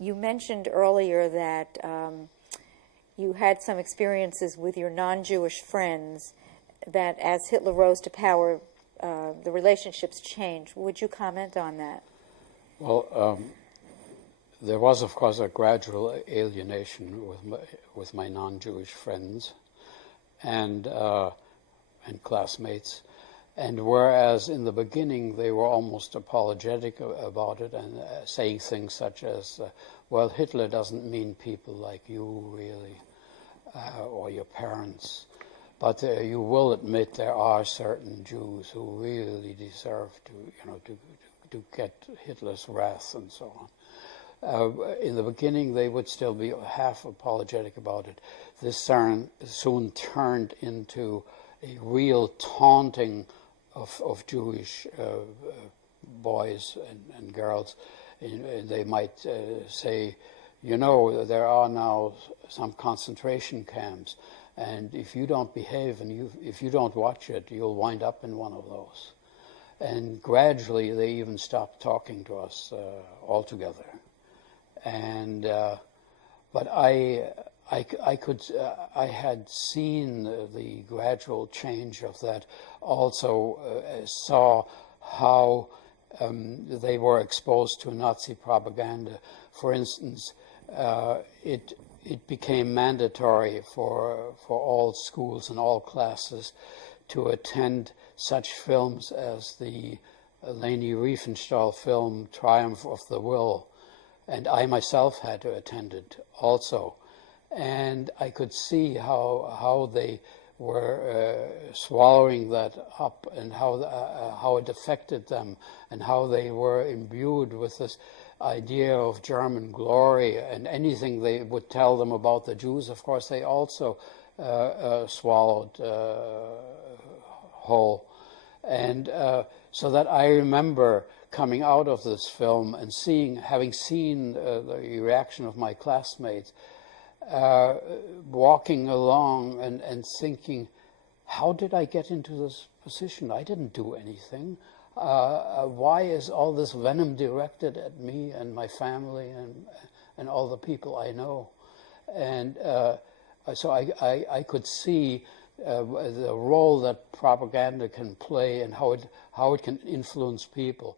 You mentioned earlier that you had some experiences with your non-Jewish friends that as Hitler rose to power, the relationships changed. Would you comment on that? Well, there was, of course, a gradual alienation with my non-Jewish friends and classmates. And whereas in the beginning they were almost apologetic about it and saying things such as, well, Hitler doesn't mean people like you, really, or your parents. But you will admit there are certain Jews who really deserve to get Hitler's wrath and so on. In the beginning, they would still be half apologetic about it. This soon turned into a real taunting of Jewish boys and girls. And they might say, you know, there are now some concentration camps, and if you don't behave and if you don't watch it, you'll wind up in one of those. And gradually, they even stopped talking to us altogether. And but I had seen the gradual change of that. Also saw how they were exposed to Nazi propaganda. For instance, it became mandatory for all schools and all classes to attend such films as the Leni Riefenstahl film Triumph of the Will, and I myself had to attend it also. And I could see how they were swallowing that up, and how it affected them, and how they were imbued with this idea of German glory, and anything they would tell them about the Jews, of course, they also swallowed whole. And so that I remember coming out of this film and having seen the reaction of my classmates, walking along and thinking, how did I get into this position? I didn't do anything. Why is all this venom directed at me and my family and all the people I know? And so I could see the role that propaganda can play and how it can influence people.